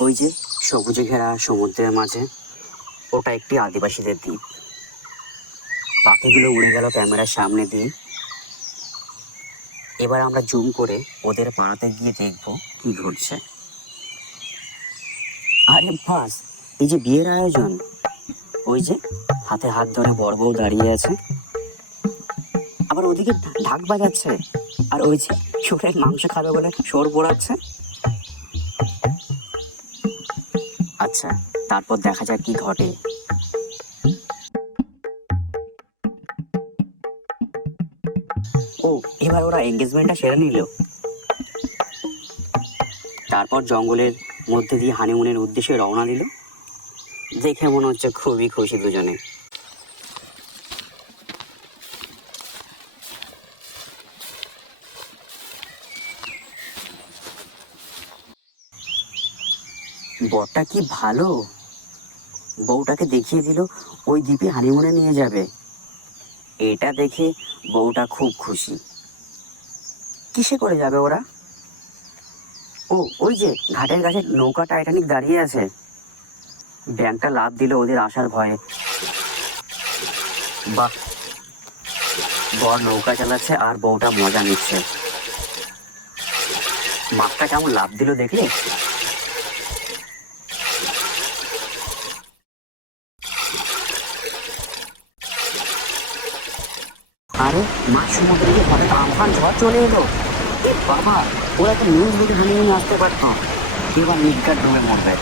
ওই যে সবুজে ঘেরা সমুদ্রের মাঝে, ওটা একটি আদিবাসীদের দ্বীপ। পাখিগুলো উড়ে গেল ক্যামেরার সামনে দিয়ে। এবার আমরা জুম করে ওদের পাড়াতে গিয়ে দেখব কি ঘটছে। আরে বাস, এই যে বিয়ের আয়োজন, ওই যে হাতে হাত ধরে বড় বউ দাঁড়িয়ে আছে। আবার ওদিকে ঢাক বাজাচ্ছে, আর ওই যে চোরের মাংস খাবে বলে সর বোড়াচ্ছে আচ্ছা তারপর দেখা যাক কি ঘটে। ও এবার ওরা এঙ্গেজমেন্টটা সেরে নিল। তারপর জঙ্গলের মধ্যে দিয়ে হানিমুনের উদ্দেশ্যে রওনা দিল। দেখে মনে হচ্ছে খুবই খুশি দুজনে। বরটা কি ভালো? বউটাকে দেখিয়ে দিল, ওই দ্বীপে হানিমুনে নিয়ে যাবে। এটা দেখে বউটা খুব খুশি। কিসে করে যাবে ওরা? ও, ওই যে ঘাটের কাছে নৌকা টাইটানিক দাঁড়িয়ে আছে। ব্যাংকটা লাভ দিল ওদের আসার ভয়ে। বাহ! বর নৌকা চালাচ্ছে আর বউটা মজা নিচ্ছে। মাছটা কেমন লাভ দিল দেখলে? আরে মা সমুদ্রে হঠাৎ আমফান ঝড় চলে এলো। বাবা, ওরা তো নিউজ দেখে হানিমুনে আসতে পারতো। এবার নিজ্ঞার ডুবে মরবে।